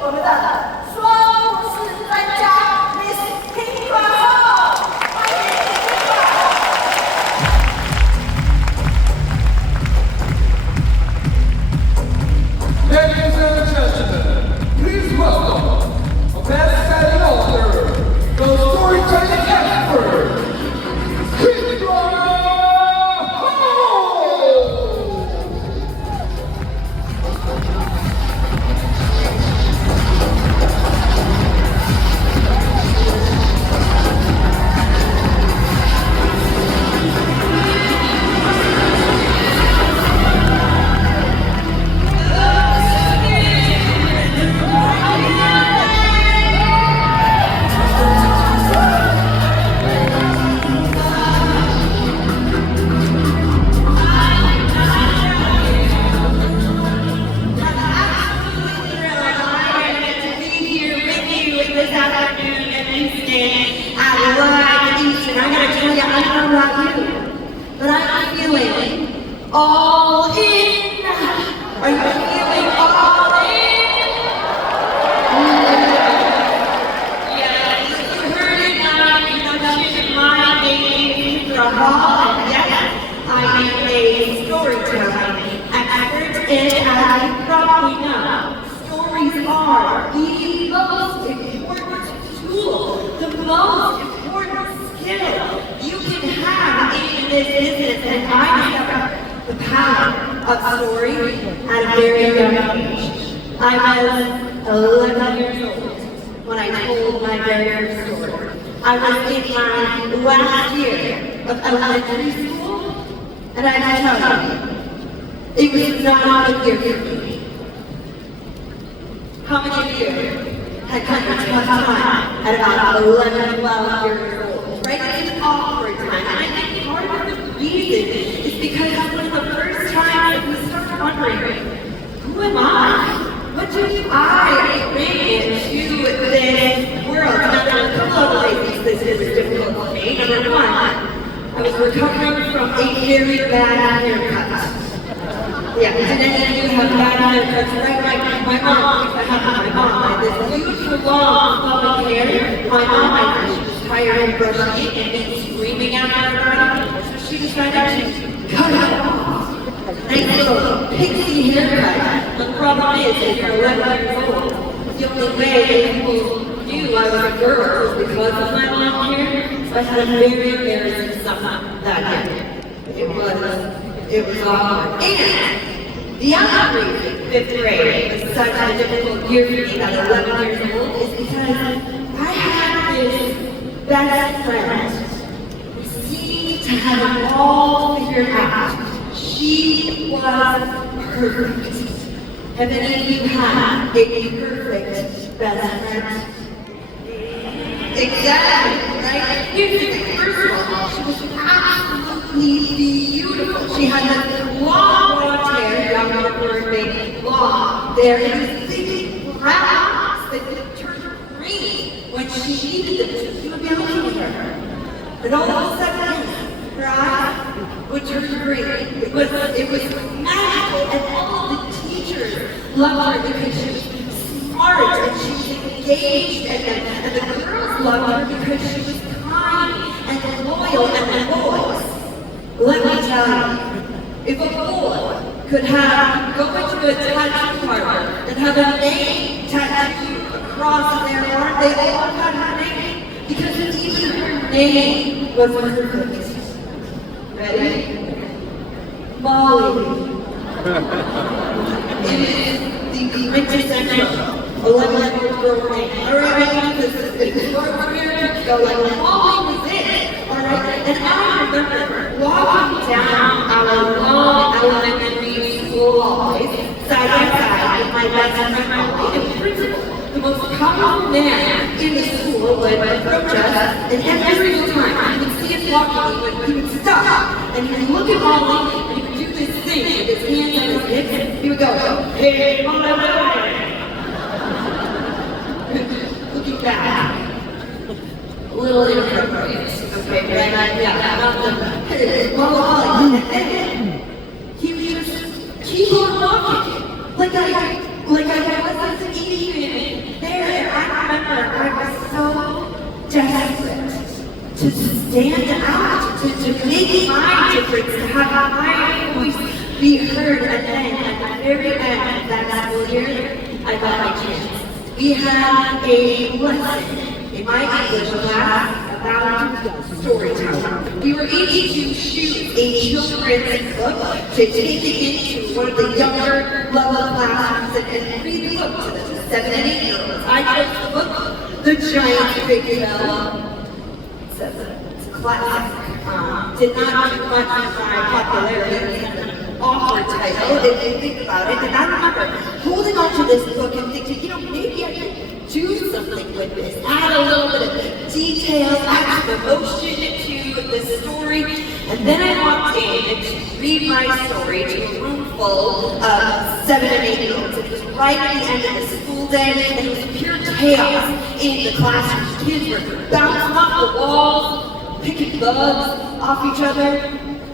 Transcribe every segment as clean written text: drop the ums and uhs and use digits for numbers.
我们的说故事专家 Miss Kindra Hall， 欢迎 Ladies and gentlemen, please welcome a best-selling author, the storytelling expert, Kindra Hall! But I'm feeling all in. Are you feeling all in? Yes, you heard it now. Introduction. My name is Kindra Hall, and yes, I am a storytelling expert. And as you probably know, stories are the most important tool, the most important skill you can have in this business, and I discovered the power of story at a very young age. I was 11 years old when I told my very first story. I was in my last year of elementary school, and I can tell you, it was not a good year for me. How many of you had kind of a tough time at about 11, 12 years old? Right? It's an awkward time. And I think part of the reason is because it was the first time that we started wondering, who am I? What do I bring into this world? Now, there are a couple of ways this is difficult for me. Number one, I was recovering from a very bad haircut. Yeah, did any of you have bad haircuts? Right. My mom, I had my mom, I had this beautiful long flowing hair. My mom, I think she was tired of brushing it and then screaming at her. So she decided to cut it off. Nice little pixie haircut. The problem is you're 11 years old. The only way that people knew I was a girl was because of my long hair. So I had a very embarrassing summer that year. It was awkward. And the other reason 5th grade was such a difficult year for me at 11 years old is because I had this best friend who seemed to have it all figured out. She was perfect. Have any of you had a perfect best friend? Exactly, right? Here's the thing. First of all, she was absolutely beautiful. She had this long blonde hair, young birthday long there. It was big brown that would turn green when she needed them to. You would be looking at her. And all of a sudden, her eyes would turn green. It was magical. And all the teachers loved her because she was smart and she was engaged, and the girls loved her because she was kind and loyal, and the boys, let me tell you, if a boy could go into a tattoo parlor and have a name tattooed across their arm, they all had her name because even her name was perfect. Ready? Molly. It is the quintessential 11-year-old girl name. Alright, because we're here to go like, Molly was it. Alright, and I remember walking down our long elementary school hallways, side by side with my best friend Molly, and the principal, the most powerful man in the school, would approach us, and every single time he would see us walking, he would stop, and he would look at Molly, and he would do this thing with his hands on his hips. He would go, hey, Molly. Looking back, a little inappropriate, okay, right? Yeah, Molly. And then he would just keep on walking, like I wasn't even to stand out, to make my difference, to have my voice be heard. And then at the very end of that school year, I got my chance. We had a lesson in my English class about storytelling. We were each to choose a children's book to take it into one of the younger level classes and read the book to them, 7 and 8 year olds. I chose the book, The Giant's Big Bell. It's a classic. Did not do much of my popularity. It's an awkward title if you think about it. And I remember holding on to this book and thinking, maybe I could do something with this. Add a little bit of details, add some emotion to the story. And then I walked in to read my story to a room full of 7 and 8 year olds. It was right at the end of the school day, and it was pure chaos in the classroom. Kids were bouncing off the walls, picking bugs off each other.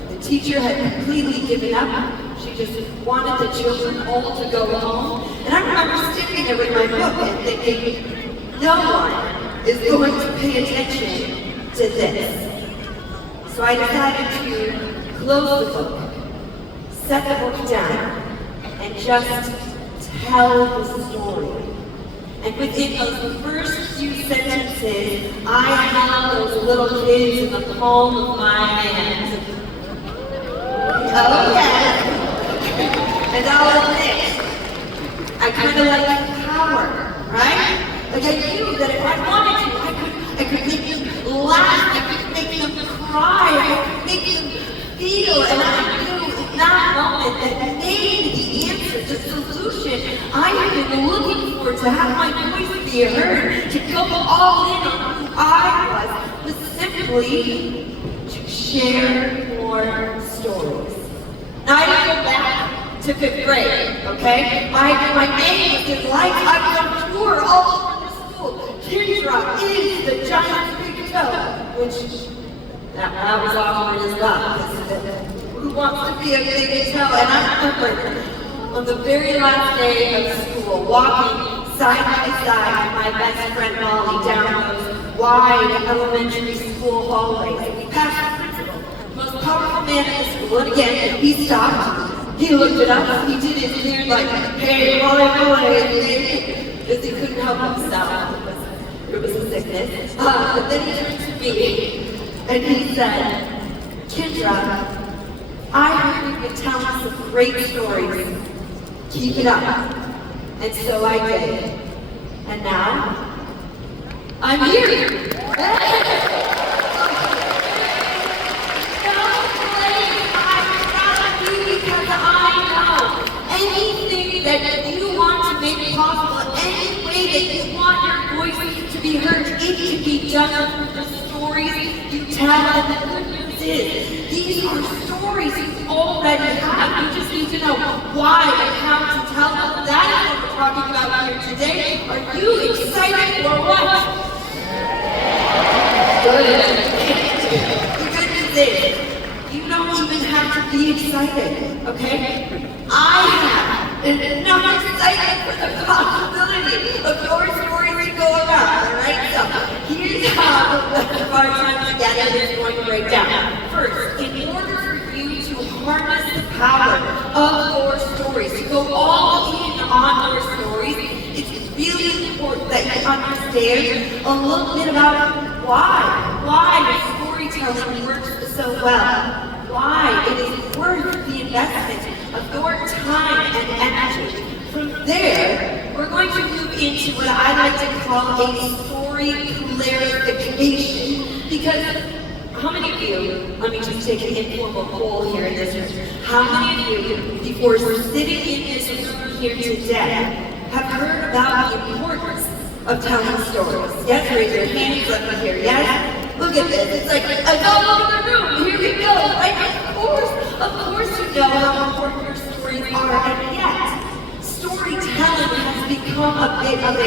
The teacher had completely given up. She just wanted the children all to go home. And I remember standing there with my book and thinking, no one is going to pay attention to this. So I decided to close the book, set the book down, and just tell the story. And within those first few sentences, I held those little kids in the palm of my hand. Oh yeah. And I'll admit, I kind of like power, right? Like I knew that if I wanted to, I could make them laugh, I could make them cry, I could make them feel, and I knew in that moment that maybe the answer, the solution I had been looking for to have my voice be heard, to go all in on who I was simply to share more stories. Now I didn't go back to 5th grade, okay? My name was in lights. I was on tour all over the school. Kindra is the Giant's Big Toe, which that was awkward as well. Who wants to be a big toe? And I remember on the very last day of school, walking side by side with my best friend Molly down those wide elementary school hallways. And we passed the principal, the most powerful man in the school. And again, he stopped. He looked at us, he did his weird like, hey, Molly, because he couldn't help himself. It was a sickness. But then he turned to me and he said, Kindra, I heard you've been telling some great stories. Keep it up. And so I did. And now, I'm here. Anything that you want to make possible, any way that you want your voice to be heard, it can be done through the stories you tell. And the good news is, these are stories you already have. You just need to know why and how to tell them. That is what we're talking about here today. Are you excited or what? The good news is, you don't even have to be excited, okay? I have enough excitement for the possibility of your stories to go around, alright? So, here's how our time together is going to break down. First, in order for you to harness the power of your stories, to go all in on your stories, it's really important that you understand a little bit about why storytelling works so well. Why it is worth the investment of your time and energy. From there, we're going to move into what I like to call a story clarification. Because how many of you, let me just take an informal poll here in this room, how many of you, before sitting in this room here today, have heard about the importance of telling stories? Yes, raise your hands up here, yes? Look at this, it's like, I go over the room, here we go, right? Of course you know how important your stories are, and yet, storytelling has become a bit of a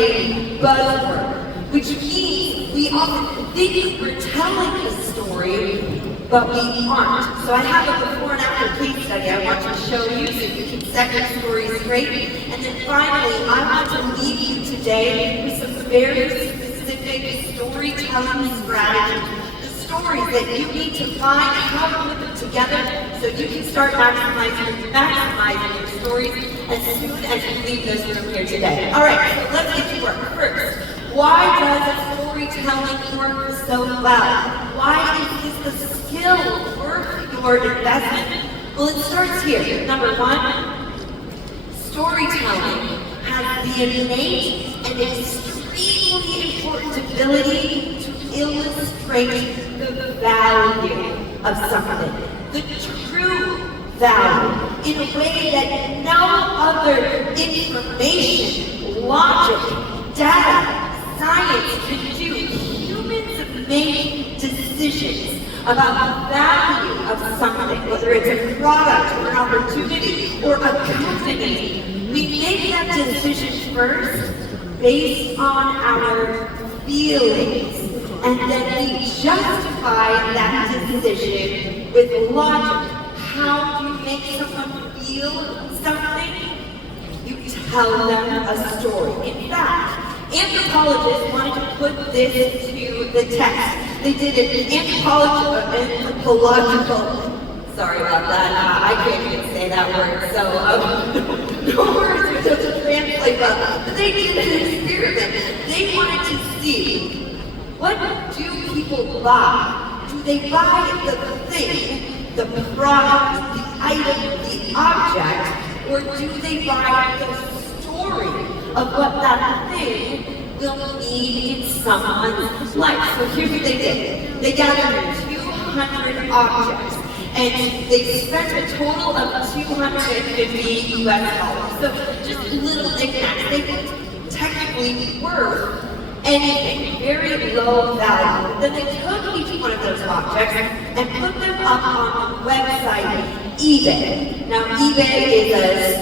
buzzword, which means we often think we're telling the story, but we aren't. So I have a before and after case study I want to show you so you can set your story straight. And then finally, I want to leave you today with some very specific storytelling strategies. The stories that you need to find, how to put them together so you can start maximizing your stories as soon as you leave this room here today. All right, so let's get to work. First, why does storytelling work so well? Why is this a skill worth your investment? Well, it starts here. Number one, storytelling has the innate and extremely important ability to illustrate the value of something, the true value, in a way that no other information, logic, data, science can do. Humans make decisions about the value of something, whether it's a product or an opportunity or a company. We make that decision first based on our feelings, and then we justify that decision with logic. How do you make someone feel something? You tell them a story. In fact, anthropologists wanted to put this to the test. They did an anthropological, sorry about that, I can't even say that word, so no words are just translate that. But they did an experiment. They wanted to see, what do people buy? Do they buy the thing, the product, the item, the object, or do they buy the story of what that thing will need in someone's life? So here's what they did. They gathered 200 objects, and they spent a total of $250 US. So just little knickknacks. They weren't technically worth anything, very low value. Then they took each one of those objects and put them up on the website eBay. Now eBay is a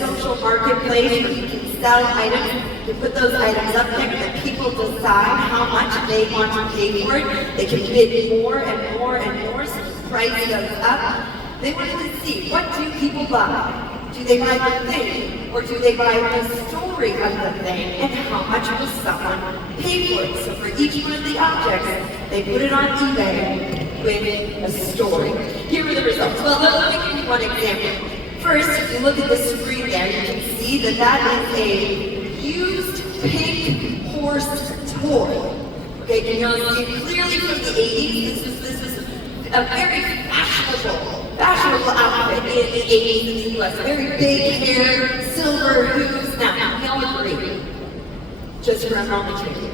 social marketplace where you can sell items. You put those items up there and people decide how much they want to pay for it. They can bid more and more and more, so the price goes up. They wanted to see, what do people buy? Do they buy the thing, or do they buy the story of the thing, and how much will someone pay for it? So for each one of the objects, they put it on eBay with a story. Here are the results. Well, let me give you one example. First, if you look at the screen there, you can see that that is a used pink horse toy. Okay, can you all see it clearly from the 80s? This was a very fashionable outfit in the 80s in the US. Very big hair, silver hooves. Now, we all agree, just for a moment here,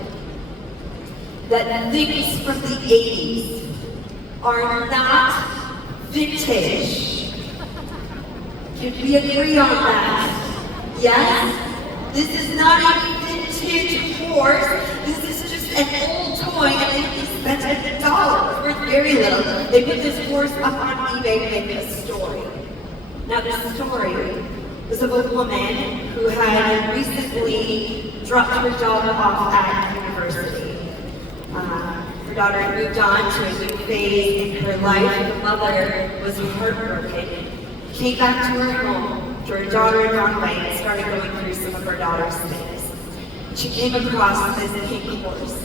that things from the 80s are not vintage. Can we agree on that? Yes? This is not a vintage horse. This is just an old toy, and they spent $1. Worth very little. They put this horse up on eBay to make a story. Now, the story was of a woman who had recently dropped her daughter off at university. Her daughter had moved on to a new phase in her life. The mother was heartbroken. Came back to her home, to her daughter had gone away, and started going through some of her daughter's things. She came across this pink horse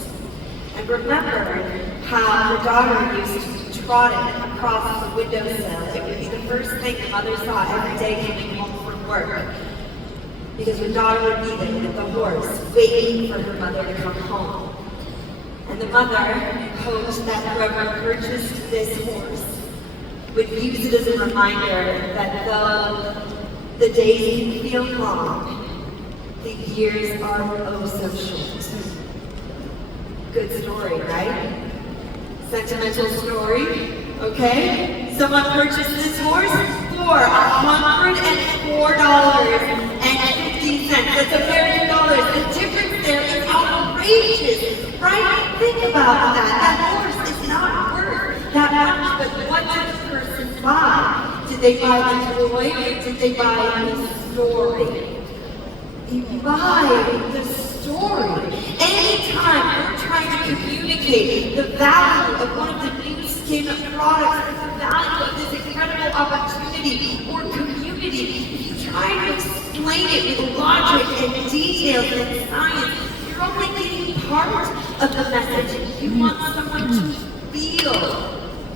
and remembered how her daughter used to trot it across the windowsill. It would be the first thing the mother saw every day coming home from work, because her daughter would be there with the horse, waiting for her mother to come home. And the mother hoped that whoever purchased this horse would use it as a reminder that though the days can feel long, the years are oh so short. Good story, right? Sentimental story, okay? Someone purchased this horse for $104.50. That's American dollars. The difference there is outrageous, right? Think about that. That horse is not worth that much, but what did the person buy? Did they buy the toy, or did they buy the story? You buy the story. Anytime we're trying to communicate the value of one of the NuSkin products, the value of this incredible opportunity or community, if you try to explain it with logic and details and science, you're only getting part of the message. You want someone to feel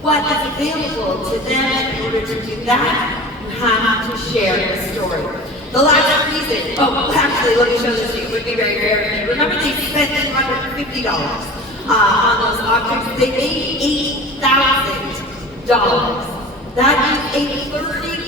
what is available to them. In order to do that, you have to share a story. The last reason, actually, let me show this to you. It would be very rare of me. Remember, they spent $250 on those objects. They made $8,000. That is a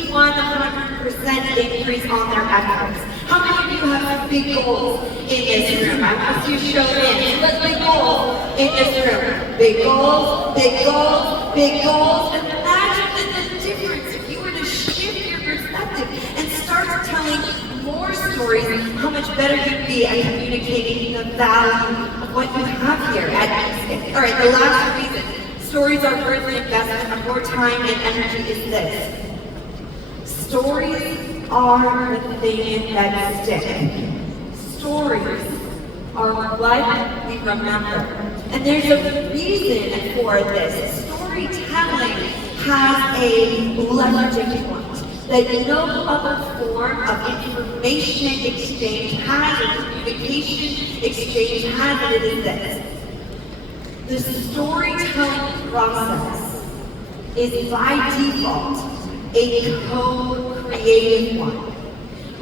3,100% increase on their efforts. How many of you have big goals in this room? I want you to show hands. What's big goals in this room? Big goals, big goals, big goals. Imagine the difference if you were to shift your perspective and start telling more stories, how much better you'd be at communicating the value of what you have here at NuSkin. All right, the last reason stories are worth the investment of more time and energy is this. Stories are the thing that stick. Stories are what we remember. And there's a reason for this. Storytelling has a leveraging point that no other form of information exchange has, or communication exchange has, and it is this. The storytelling process is by default a co-creative one.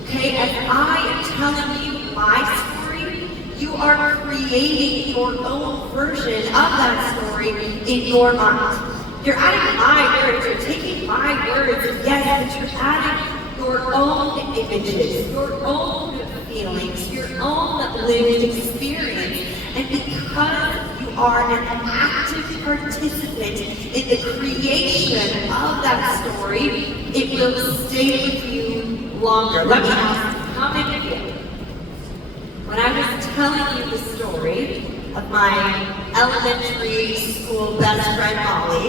Okay, as I am telling you my story, you are creating your own version of that story in your mind. You're adding my words, you're taking my words, yes, but you're adding your own images, your own feelings, your own lived experience. And because you are an active participant in the creation of that story, it will stay with you longer. Let me ask you, how many of you, when I was telling you the story of my elementary school best friend Molly,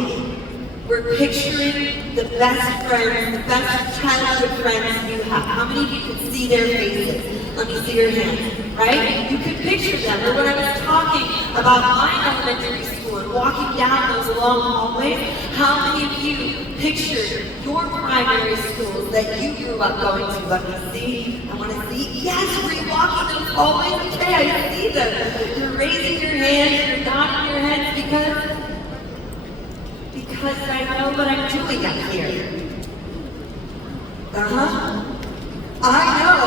we're picturing the best friends, the best childhood friends you have. How many of you can see their faces? Let me see your hands, right? You can picture them. Or when I was talking about my elementary school and walking down those long hallways, how many of you pictured your primary schools that you grew up going to? Let me see. I want to see. Yes, were you walking those hallways? Okay, I see them. You're raising your hands, you're nodding your heads because I know what I'm doing up here. I know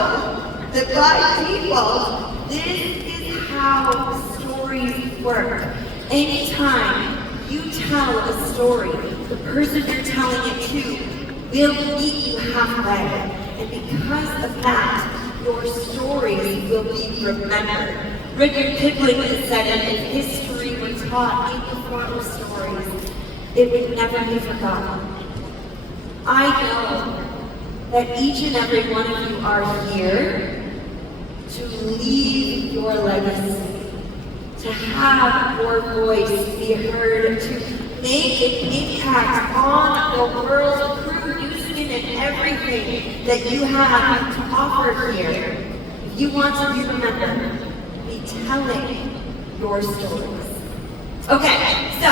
that by default, this is how stories work. Anytime you tell a story, the person you're telling it to will meet you halfway. And because of that, your stories will be remembered. Rudyard Kipling has said that if history were taught in the form of stories, it would never be forgotten. I know that each and every one of you are here to leave your legacy, to have your voice be heard, to make an impact on the world through NuSkin and everything that you have to offer here. If you want to be remembered, be telling your stories. Okay, so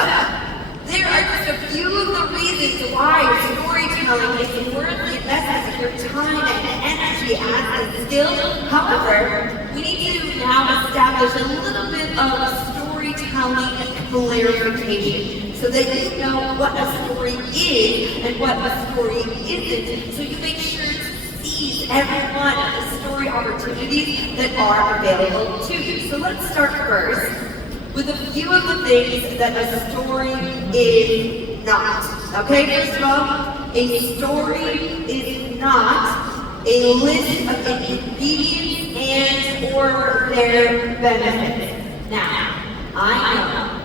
there are just a few of the reasons why storytelling is worth the investment of your time and energy as a skill. However, we need to now establish a little bit of storytelling clarification so that you know what a story is and what a story isn't, so you make sure to seize every one of the story opportunities that are available to you. So let's start first with a few of the things that a story is not. Okay, first of all, a story is not a list of ingredients and or their benefits. Now, I know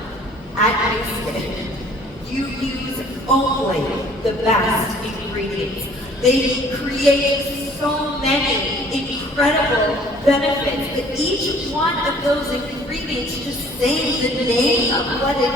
at NuSkin, you use only the best ingredients. They create so many incredible benefits, but each one of those ingredients, just saying the name of what it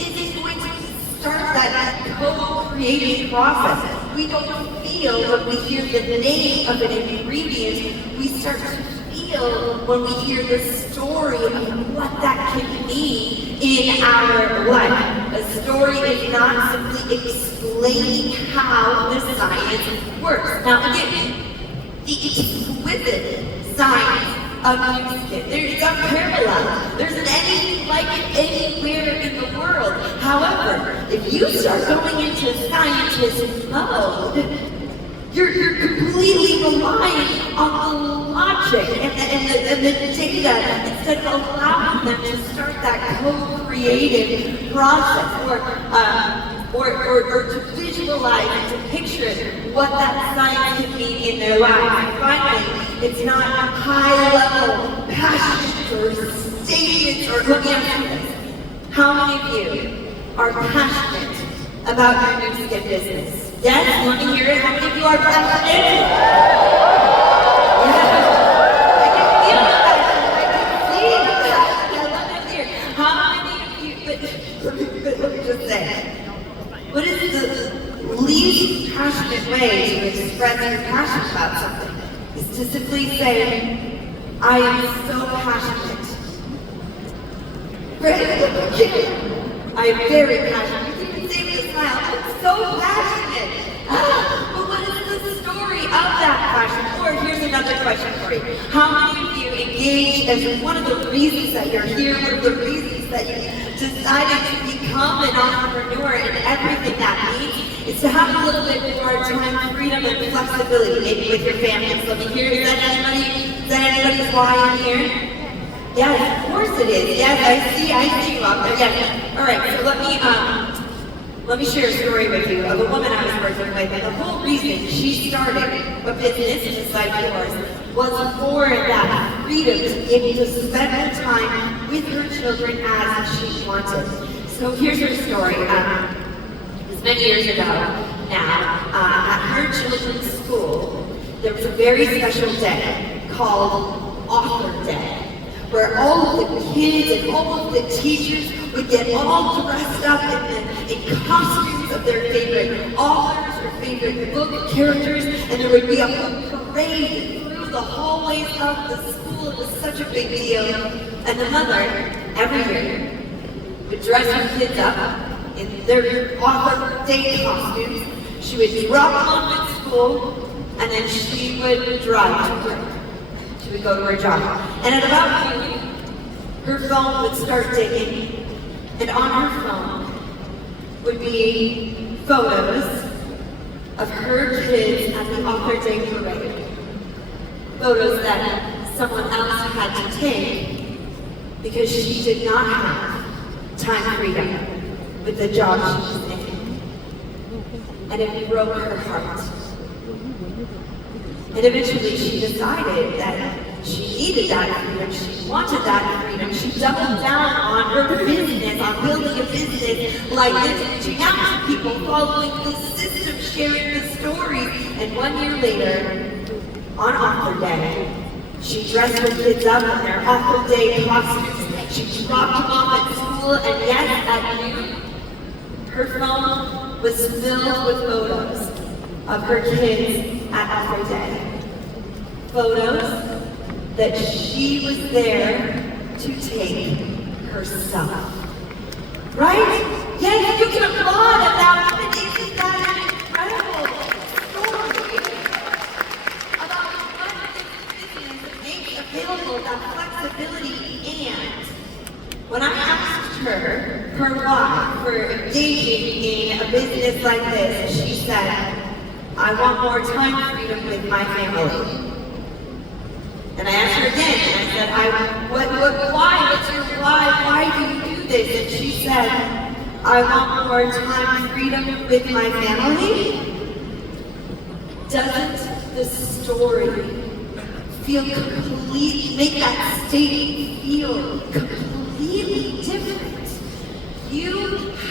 isn't going to start that co-creating process. We don't feel when we hear the name of an ingredient, we start to feel when we hear the story of what that can mean in our life. A story is not simply explaining how the science works. Now again, the exquisite science of NuSkin. It's unparalleled. There isn't anything like it anywhere in the world. However, if you start going into scientist mode, you're completely relying on the logic and the data instead of allowing them to start that co-creative process or to visualize and to picture what that science can mean in their lives. And finally, it's not high-level passions or statements or let me ask you this. How many of you are passionate about your NuSkin business? Yes, let me hear it. How many of you are passionate? Yeah. I can feel the passion. I can see the passion. I love it here. How many of you, let me just say, what is the least passionate way to express your passion about something? Is to simply say, I am so passionate. Right? I am very passionate. I'm so passionate. But what is the story of that passion? Or here's another question for you. How many of you engage as one of the reasons that you're here, one of the reasons that you decided to become an entrepreneur and everything that means is to have a little bit more time, freedom, and flexibility maybe with your family. So let me hear, is that anybody's why I'm here? Yes, of course it is. Yes, I see you out there. Yes. All right, so let me share a story with you of a woman I was working with, and the whole reason she started a business just like yours was for that freedom to be able to spend the time with her children as she wanted. So here's her story. It was many years ago now. At her children's school, there was a very special day called Author Day, where all of the kids and all of the teachers would get all dressed up in costumes of their favorite authors or favorite book characters, and there would be a parade through the hallways of the school. It was such a big deal. And the mother, every year, would dress her kids up in their Author Day costumes. She would drop them off at school, and then she would drive to work. She would go to her job. And at about noon, her phone would start dinging. And on her phone would be photos of her kids at the Author Day parade. Photos that someone else had to take because she did not have time freedom with the job she was in. And it broke her heart. And eventually she decided that she needed that freedom, she wanted that freedom, she doubled down on her business, on building a business like this, reaching out to people, following the system, sharing the stories. And 1 year later, on Author Day, she dressed her kids up in their Author Day costumes, she dropped them off at school, and yes, at noon, her phone was filled with photos of her kids at Author Day. Photos that she was there to take herself. Right? Yes, you can applaud at that woman. Isn't that an incredible story about what this business makes available, that flexibility? And when I asked her why for engaging in a business like this, she said, I want more time freedom with my family. And I asked her again, and I said, why? What's your why? Why do you do this? And she said, I want more time, freedom with my family. Doesn't the story make that state feel completely different? You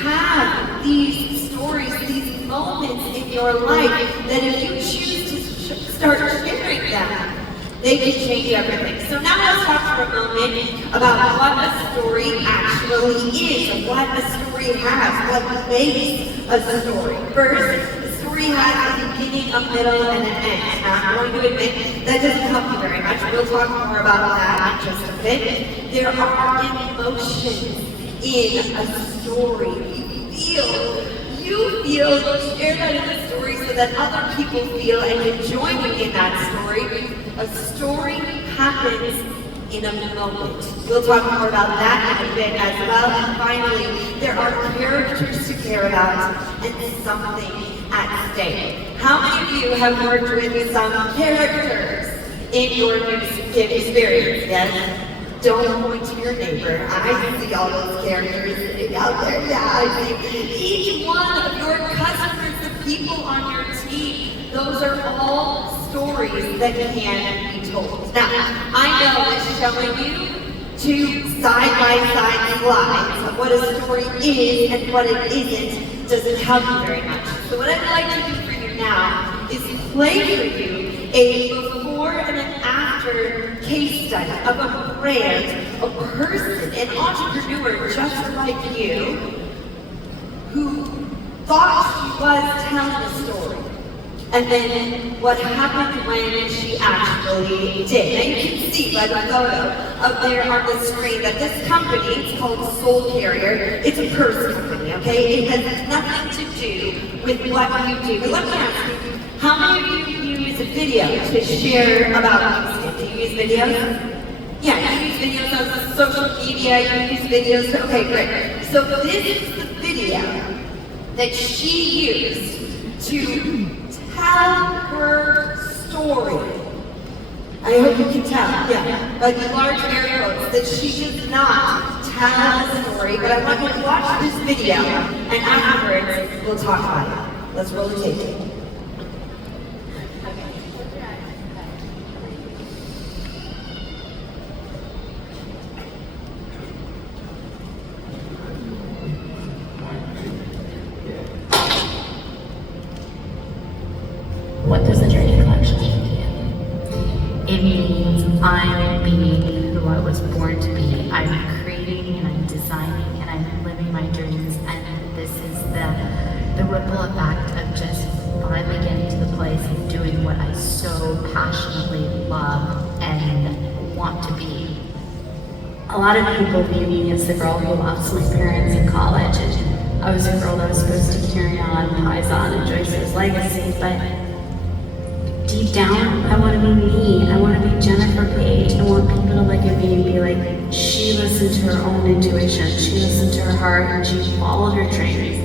have these stories, these moments in your life that if you choose to start sharing them, they can change everything. So now let's talk for a moment about what a story actually is and what a story has, what makes a story. First, a story has a beginning, a middle, and an end. Now, I'm going to admit that doesn't help you very much. We'll talk more about that in just a bit. There are emotions in a story. You share that in the story so that other people feel and can join you in that story. A story happens in a moment. We'll talk more about that in a bit as well. And finally, there are characters to care about and something at stake. How many of you have worked with some characters in your NuSkin experience? Yes? Don't point to your neighbor. I see all those characters sitting out there. Yeah, I see each one of your customers, the people on your team. Those are all stories that can be told. Now, I know that showing you two side-by-side slides of what a story is and what it isn't doesn't help you very much. So what I'd like to do for you now is play for you a before and an after case study of a brand, a person, an entrepreneur just like you, who thought she was telling a story. And then what happened when she actually did. Now you can see by the photo up there on the screen that this company, it's called Soul Carrier, it's a purse company, okay? It has nothing to do with what you do. But let me ask you, how many of you use video to share about NuSkin? Do you use videos? Yeah, you use videos on social media, you use videos, okay, great. So this is the video that she used to tell her story. I hope you can tell, yeah, by the large air quotes, that she does not tell the story, but I want you to watch this video, and afterwards, we'll talk about it. Let's roll the tape. What does the journey collection mean? It means I'm being who I was born to be. I'm creating and I'm designing and I'm living my dreams, and this is the ripple effect of just finally getting to the place of doing what I so passionately love and want to be. A lot of people view me as the girl who lost my parents in college, and I was a girl that was supposed to carry on Paisan and Joyce's legacy, but deep down, I want to be me. I want to be Jennifer Page. I want people to look at me and be like, she listened to her own intuition, she listened to her heart, and she followed her dreams.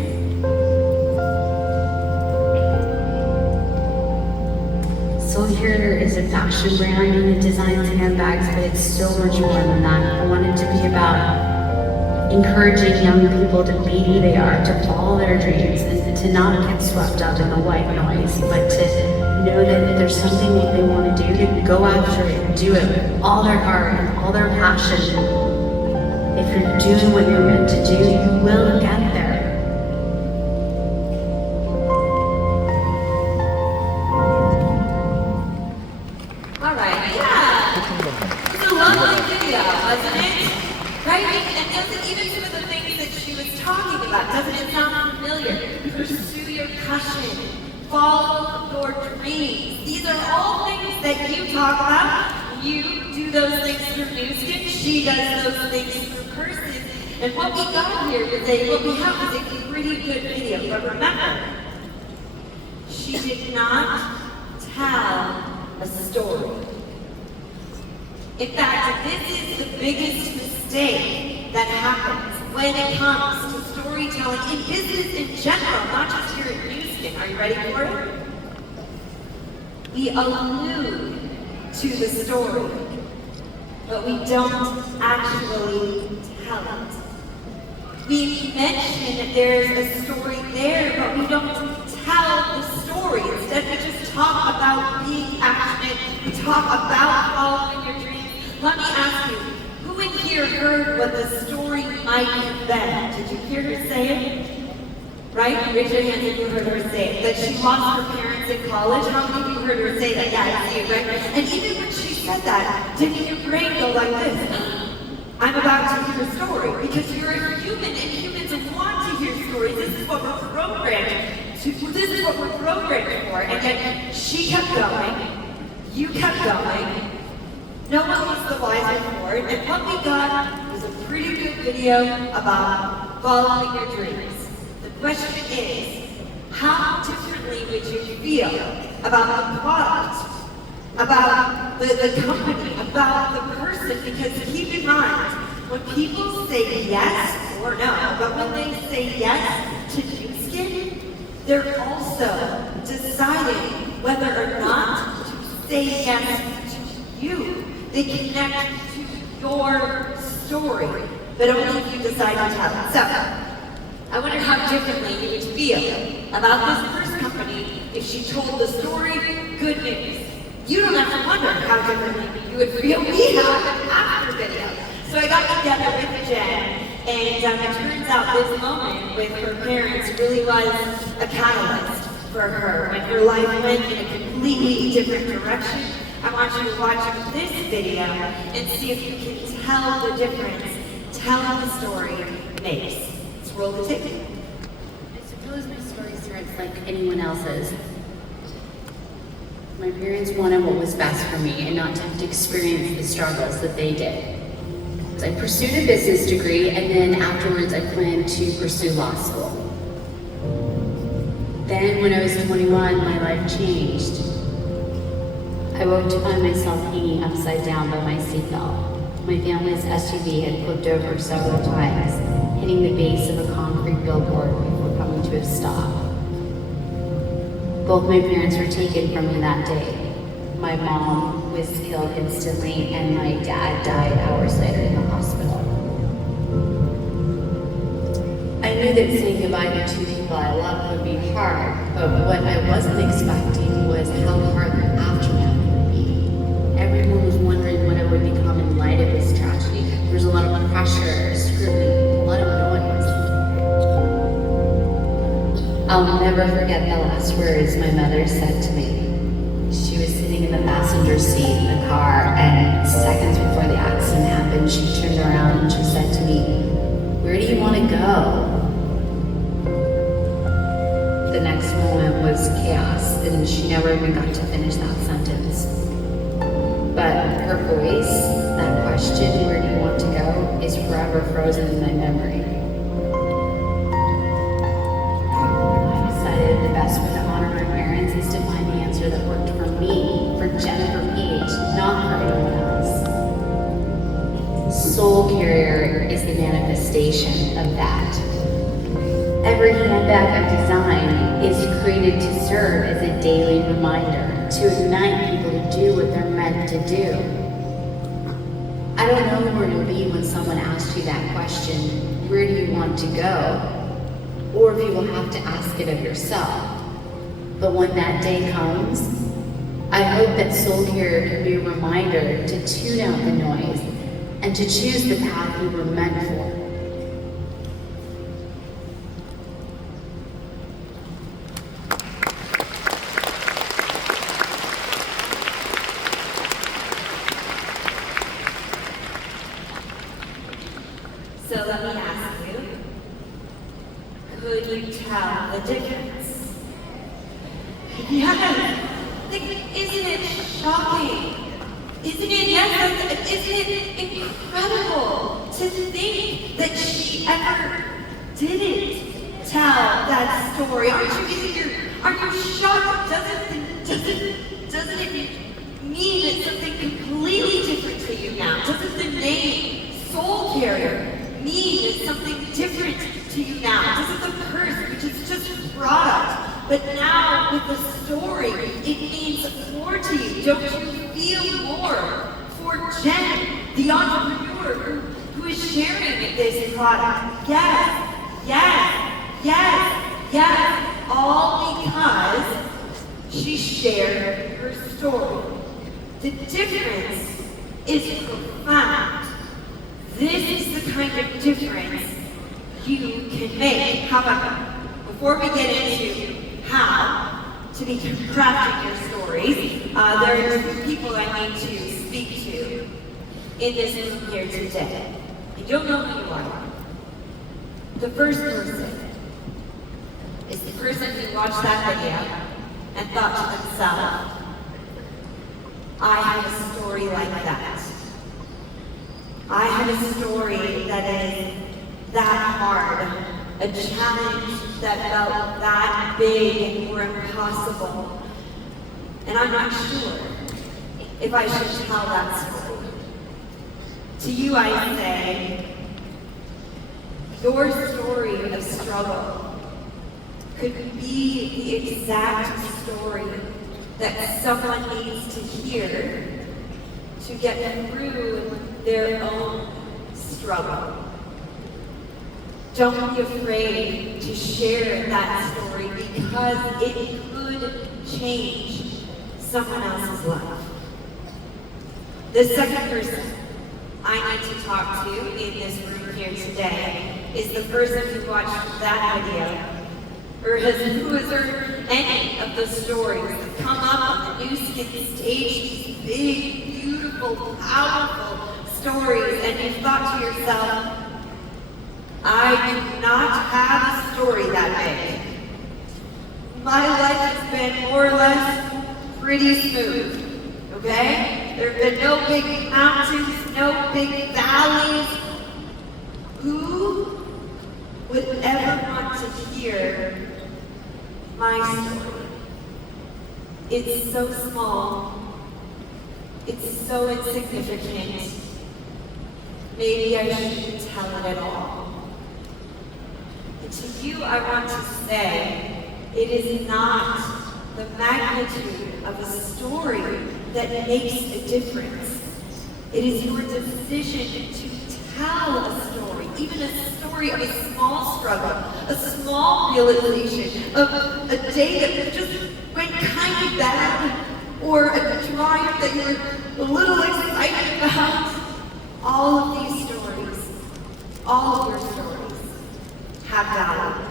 So here is a fashion brand and it designs handbags, but it's so much more than that. I want it to be about encouraging young people to be who they are, to follow their dreams, and to not get swept up in the white noise, but to know that there's something that they want to do, to go after it and do it with all their heart and all their passion. If you're doing what you're meant to do, you will get there. All right, yeah. It's a lovely video, wasn't it? Right? And doesn't even some of the things that she was talking about, doesn't it sound familiar? Pursue your passion. Follow your dreams. These are all things that you talk about. You do those things through NuSkin. She does those things through Person. And what we got here today, what we have is a pretty good video. But remember, she did not tell a story. In fact, this is the biggest mistake that happens when it comes to storytelling in business in general, not just here at NuSkin. Are you ready for it? We allude to the story, but we don't actually tell it. We mention that there's a story there, but we don't tell the story. Instead, we just talk about being passionate. We talk about following your dreams. Let me ask you, who in here heard what the story might have been? Did you hear her say it? Right? Raise your hands if you heard her say it. That she lost her parents in college. How many of you heard her say that? Yeah, I see it, right? And even when she said that, didn't your brain go like this? I'm about to hear a story, because you're a human and humans want to hear stories. This is what we're programmed to. This is what we're programmed for. And yet she kept going. You kept going. No one was the wiser for it. And what we got was a pretty good video about following your dreams. The question is, how differently would you feel about the product about the company, about the person, because keep in mind, when people say yes or no, but when they say yes to NuSkin, they're also deciding whether or not to say yes to you. They connect to your story, but only if you decide to tell it. So, I wonder how differently you would feel about this first company if she told the story. Good news. You don't have to wonder how differently you would feel me after the video. So I got together with Jen, and it turns out this moment with her parents really was a catalyst for her. When her life went in a completely different direction, I want you to watch this video and see if you can tell the difference telling the story makes. Let's roll the tape. I suppose my story starts like anyone else's. My parents wanted what was best for me and not to have to experience the struggles that they did. So I pursued a business degree, and then afterwards I planned to pursue law school. Then when I was 21, my life changed. I woke to find myself hanging upside down by my seatbelt. My family's SUV had flipped over several times, hitting the base of a concrete billboard before coming to a stop. Both my parents were taken from me that day. My mom was killed instantly, and my dad died hours later in the hospital. I knew that saying goodbye to two people I loved would be hard, but what I wasn't expecting was how hard the aftermath would be. Everyone was wondering what I would become in light of this tragedy. There was a lot of pressure, scrutiny, a lot of noise. I'll never forget the last words my mother said to me. She was sitting in the passenger seat in the car, and seconds before the accident happened, she turned around and she said to me, "Where do you want to go?" The next moment was chaos, and she never even got to finish that sentence. But her voice, that question, "Where do you want to go?" is forever frozen in my memory. I decided the best way to honor my parents is to find the answer that worked for me, for Jennifer Page, not for anyone else. Soul Carrier is the manifestation of that. Every handbag I design is created to serve as a daily reminder, to ignite people to do what they're meant to do. I don't know where you'll be when someone asks you that question, where do you want to go? Or if you will have to ask it of yourself. But when that day comes, I hope that Soul Carrier can be a reminder to tune out the noise and to choose the path we were meant for. So let me ask you, could you tell the difference? Yes! Isn't it shocking? Isn't it, yes, isn't it incredible to think that she ever didn't tell that story? Aren't you shocked? Doesn't it mean it's something completely different to you now? Doesn't the name Soul Carrier mean it's something different to you now? Doesn't the purse, which is just a product, but now with the story, it means more to you? Don't you feel more for Jen, the entrepreneur who is sharing this product? Yes, yes, yes, yes, all because she shared her story. The difference is profound. This is the kind of difference you can make. However, before we get into how to be crafting your stories, there are two people I need to speak to in this room here today. And you'll know who you are. The first person is the person who watched that video and thought to themselves, I have a story like that. I have a story that is that hard, a challenge that felt that big or impossible. And I'm not sure if I should tell that story. To you I say, your story of struggle could be the exact story that someone needs to hear to get through their own struggle. Don't be afraid to share that story because it could change someone else's life. The second person I need to talk to in this room here today is the person who watched that video or who has heard any of the stories that come up on the NuSkin stage, these big, beautiful, powerful stories, and you've thought to yourself, I do not have a story that big. My life has been more or less pretty smooth, okay? There have been no big mountains, no big valleys. Who would ever want to hear my story? It's so small. It's so insignificant. Maybe I shouldn't tell it at all. And to you, I want to say, it is not the magnitude of a story that makes a difference. It is your decision to tell a story, even a story of a small struggle, a small realization, of a day that just went kind of bad, or a drive that you're a little excited about. All of these stories, all of your stories, have value.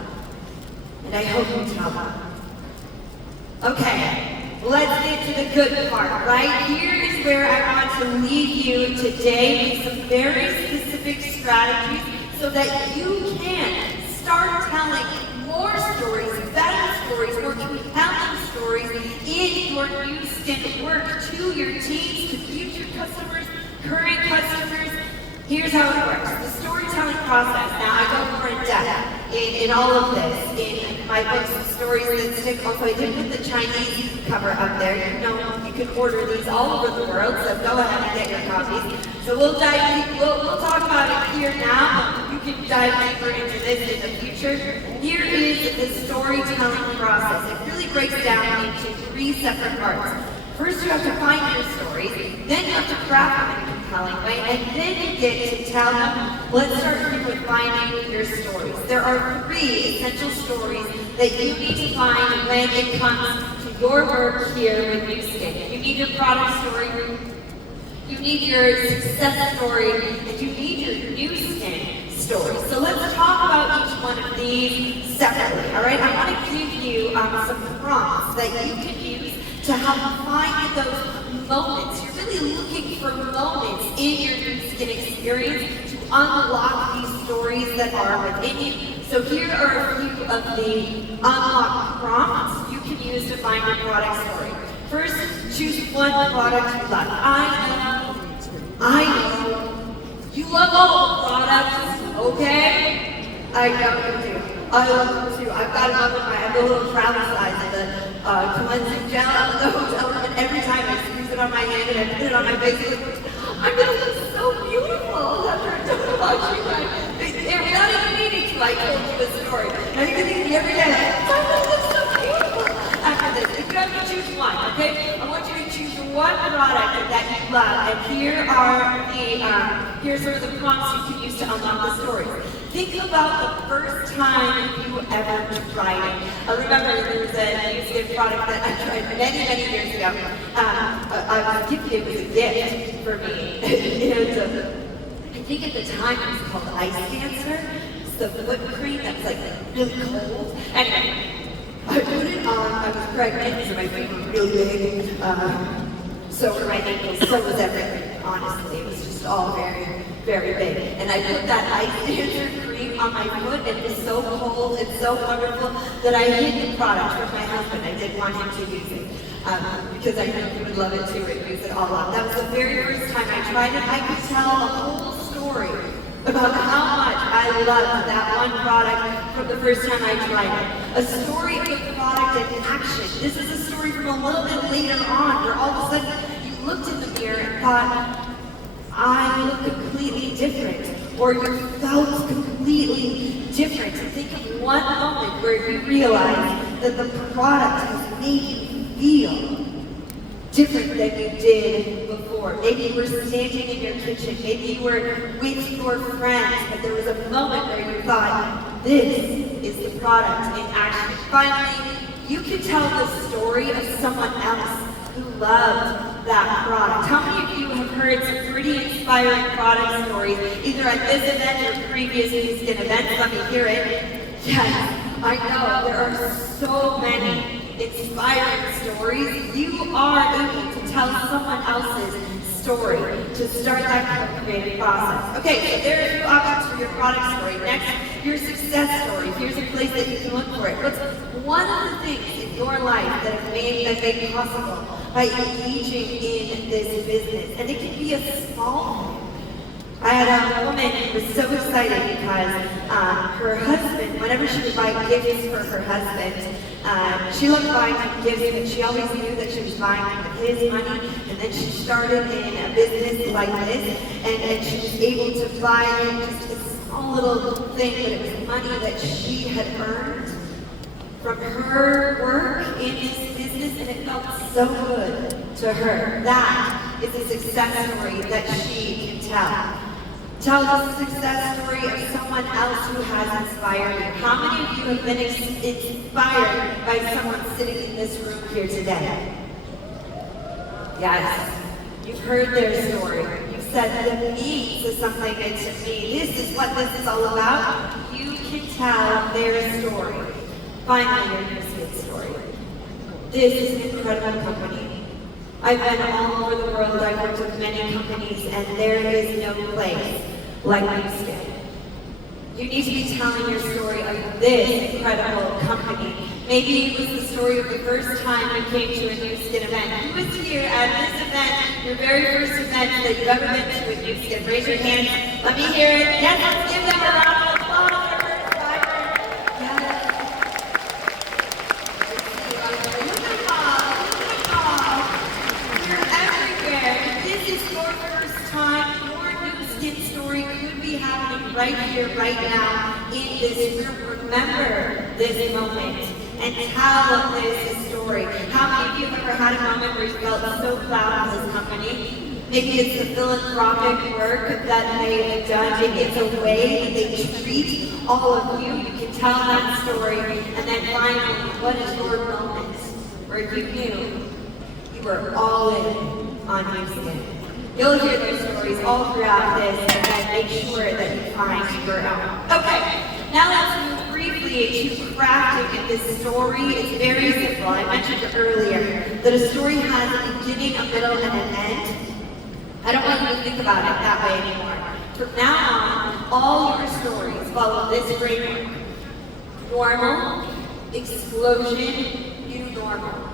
And I hope you tell them. Okay, let's get to the good part, right? Here is where I want to leave you today with some very specific strategies so that you can start telling more stories, better stories, more compelling stories in your NuSkin work to your teams, to future customers, current customers. Here's how it works. The storytelling process. Now, I go more in depth in all of this in my books, Stories That Stick. Also, I did put the Chinese cover up there. You know, you can order these all over the world, so go ahead and get your copies. So we'll dive deep. We'll talk about it here now. You can dive deeper into this in the future. Here is the storytelling process. It really breaks down into 3 separate parts. First, you have to find your stories, then you have to craft them in a compelling way, and then you get to tell them. Let's start here with finding your stories. There are 3 essential stories that you need to find when it comes to your work here with NuSkin. You need your product story, you need your success story, and you need your NuSkin story. So let's talk about each one of these separately, all right? I want to give you some prompts that you can use to help find those moments. You're really looking for moments in your NuSkin experience to unlock these stories that are within you. So here are a few of the unlock prompts you can use to find your product story. First, choose one product you love. I know you love all the products, okay? I know you do. I love them too. I've got them I have a little travel size of the cleansing gel out of the hotel room, and every time I squeeze it on my hand and I put it on my face, I'm gonna look so beautiful after I'm done watching my without even needing to, I told you a story. And you can think every day, I'm gonna look so beautiful after this. If you have to choose one, okay? I want you to choose one product that you love, and here are here's sort of the prompts you can use to unlock the story. Think about the first time you ever tried it. I remember there was a NuSkin product that I tried many years ago. I was gifted, it was a gift for me. And I think at the time it was called Ice Dancer. It's the foot cream that's like really cold. Anyway, I put it on, I was pregnant, so my feet were really big. So were my ankles, so was everything, honestly. It was just all very big. And I put that Ice Dancer cream on my foot, and it was so cold and so wonderful that I hid the product from my husband. I didn't want him to use it because I knew he would love it too and use it all up. That was the very first time I tried it. I could tell a whole story about how much I loved that one product from the first time I tried it. A story of the product in action. This is a story from a little bit later on where all of a sudden you looked in the mirror and thought, I look completely different, or you felt completely different. Think of one moment where you realized that the product has made you feel different than you did before. Maybe you were standing in your kitchen, maybe you were with your friends, but there was a moment where you thought, this is the product in action. Finally, you can tell the story of someone else who loved that product. How many of you have heard some pretty inspiring product stories, either at this event or previous NuSkin events? Let me hear it. Yes, I know, there are so many inspiring stories. You are able to tell someone else's story to start that creative process. Okay, so there are a few options for your product story. Next, your success story. Here's a place that you can look for it. What's one of the things in your life that have made possible by engaging in this business? And it can be a small thing. I had a woman who was so excited because her husband, whenever she would buy gifts for her husband, she loved buying him gifts, but she always knew that she was buying him with his money. And then she started in a business like this, and she was able to buy him just a small little thing, but it was money that she had earned from her work in this business, and it felt so good to her. That is a success story that she can tell. Tell us a success story of someone else who has inspired you. How many of you have been inspired by someone sitting in this room here today? Yes, you've heard their story. You've said, the me says something into me. This is what this is all about. You can tell their story. Finally, your NuSkin story. This is an incredible company. I've been all over the world. I've worked with many companies, and there is no place like NuSkin. You need to be telling your story of this incredible company. Maybe it was the story of the first time you came to a NuSkin event. Who was here at this event, your very first event that you've ever been to with NuSkin? Raise your hand. Let me hear it. Yes, let's give them a round of applause for their inspirer. Yes. You're everywhere. This is your first time. Your NuSkin story could be happening right here, right now, in this room. Remember this moment and tell this story. How many of you have ever had a moment where you felt so proud of this company? Maybe it's the philanthropic work that they have done. Maybe it's a way that they treat all of you. You can tell that story. And then finally, what is your moment where you knew you were all in on NuSkin? You'll hear those stories all throughout this, and then make sure that you find your own. Okay, now let's move briefly to crafting this story. It's very simple. I mentioned earlier that a story has a beginning, a middle, and an end. I don't want you to think about it that way anymore. From now on, all your stories follow this framework. Normal, explosion, new normal.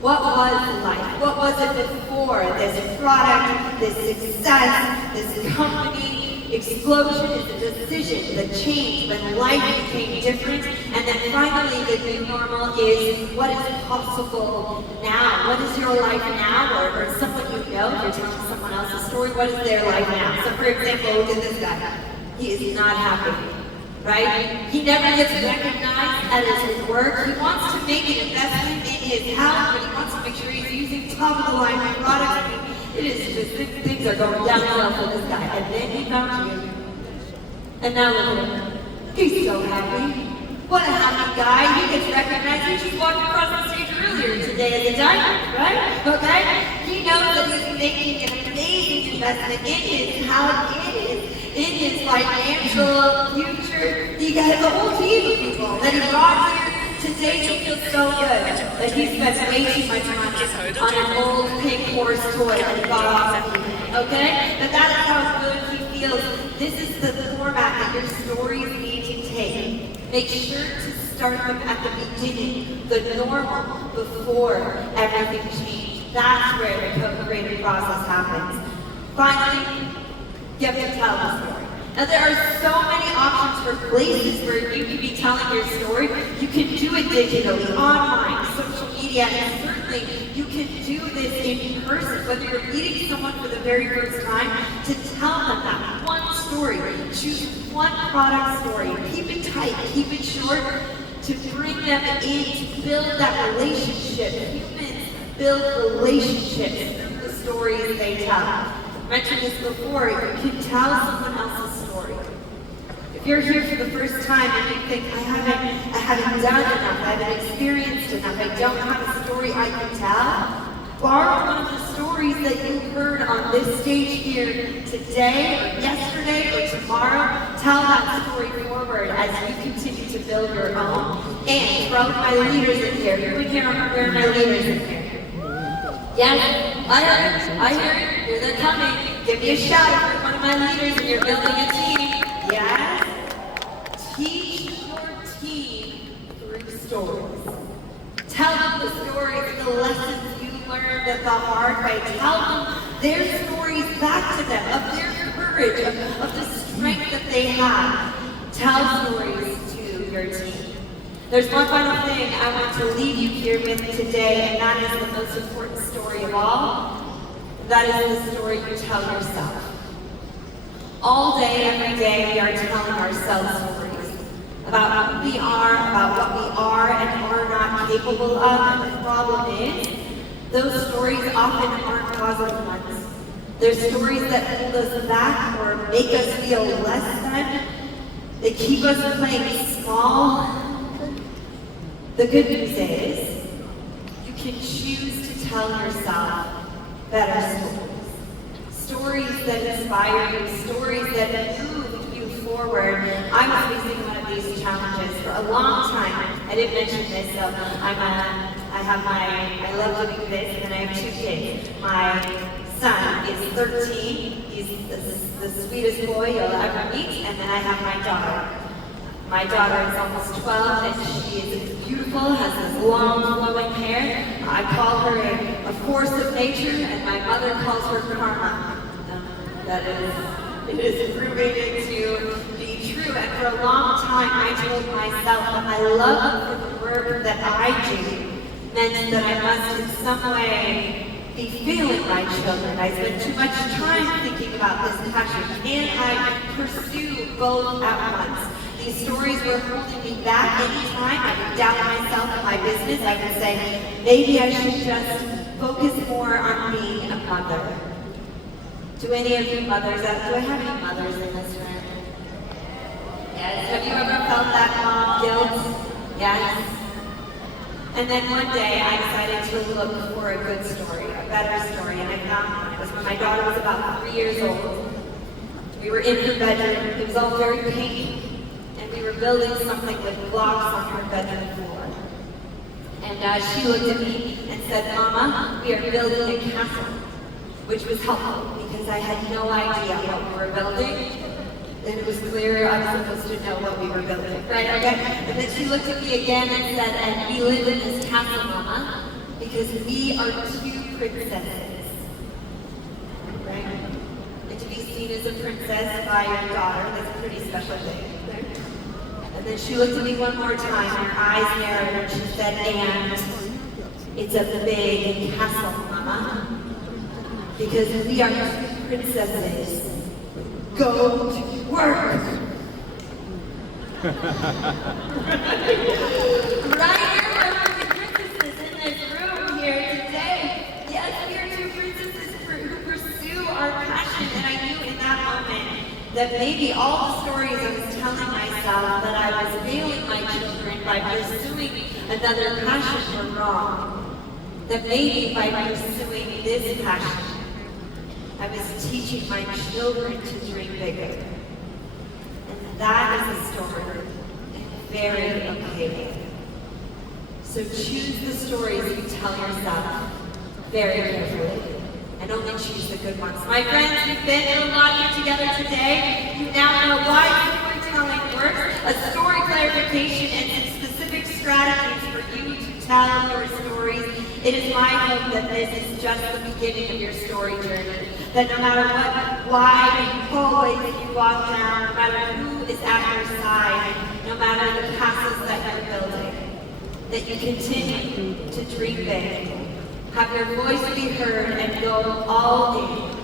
What was life? What was it before this product, this success, this company? Explosion is the decision, the change, when life became different. And then finally, the new normal is what is possible now? What is your life now? Or someone you know, if you're telling someone else's story, what is their life now? So for example, look at this guy. He is not happy, right? He never gets recognized at his work. He wants to make an investment in his house, but he wants to make sure he's using top-of-the-line products. It is just, things are going downhill for this guy. And then he found you. And now look at him. He's so happy. What a happy guy. He gets recognized. He just walked across the stage earlier today as a diamond, right? Okay? He knows that he's making an amazing investment in his house, in his financial future. He has a whole team of people that he brought here. Today he feels so good that he spent way too much money on an old pink horse toy that he bought off of me. Okay? But that is how good he feels. This is the format that your stories need to take. Make sure to start them at the beginning, the normal, before everything changed. That's where the co-creative process happens. Finally, you have to tell the story. Now there are so many options for places where you can be telling your story. You can do it digitally, online, social media, and certainly certainly you can do this in person, whether you're meeting someone for the very first time, to tell them that one story. Choose one product story. Keep it tight, keep it short, to bring them in, to build that relationship. Humans build relationships through the stories they tell. I mentioned this before, you can tell someone else's story. If you're here for the first time and you think, I haven't done enough, I haven't experienced enough, I don't have a story I can tell, borrow one of the stories that you heard on this stage here today, or yesterday, or tomorrow. Tell that story forward as you continue to build your own. And for all of my leaders in here, who in here are my leaders in here? Yes, I hear it. Here they're coming. Give me a shout if you're one of my leaders and you're building a team. Yes? Teach your team through stories. Tell them the stories, the lessons you learned the hard way. Tell them their stories back to them, of their courage, of the strength that they have. Tell stories to your team. There's one final thing I want to leave you here with today, and that is the most important story of all. That is the story you tell yourself. All day, every day, we are telling ourselves stories about who we are, about what we are and are not capable of. And the problem is, those stories often aren't positive ones. They're stories that hold us back or make us feel less than. They keep us playing small. The good news is, you can choose to tell yourself better stories. Stories that inspire you, stories that move you forward. I was facing one of these challenges for a long time. I didn't mention this, so I love doing this, and then I have 2 kids. My son is 13. He's the sweetest boy you'll ever meet, and then I have my daughter. My daughter is almost 12, and she is beautiful, has this long flowing hair. I call her a force of nature, and my mother calls her karma. It is proving to be true. And for a long time, I told myself that my love for the work that I do meant that I must in some way be failing my children. I spent too much time thinking about this passion. Can I pursue both at once? These stories were holding me back anytime I would doubt myself and my business. I would say, maybe I should just focus more on being a mother. Do any of you mothers, do I have any mothers in this room? Yes, have you ever felt that mom guilt? Yes. And then one day I decided to look for a good story, a better story, and I found one. It was when my daughter was about 3 years old. We were in her bedroom, it was all very pink. We were building something with blocks on her bedroom floor. And she looked at me and said, Mama, we are building a castle, which was helpful because I had no idea what we were building. Then it was clear I was supposed to know what we were building, right? Okay? And then she looked at me again and said, and we live in this castle, Mama, because we are 2 princesses, right? And to be seen as a princess by your daughter, that's a pretty special thing. And then she looked at me one more time, her eyes narrowed, and she said, and it's a big castle, Mama, because we are 2 princesses. Go to work! Right here, we're 2 princesses in this room here today. Yes, we are 2 princesses who pursue our passion, and I knew in that moment that maybe all the stories I was telling myself that I was failing my children by pursuing another passion were wrong. That maybe by pursuing this passion, I was teaching my children to dream bigger. And that is a story I'm very okay with. So choose the stories you tell yourself very carefully. And only choose the good ones. My friends, we've been through a lot here together today. You now know why storytelling works, a story clarification, and some specific strategies for you to tell your stories. It is my hope that this is just the beginning of your story journey. That no matter what wide hallways you walk down, no matter who is at your side, no matter the castles that you're building, that you continue to dream big, have your voice be heard, and go all in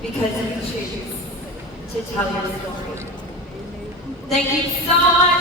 because you choose to tell your story. Thank you so much.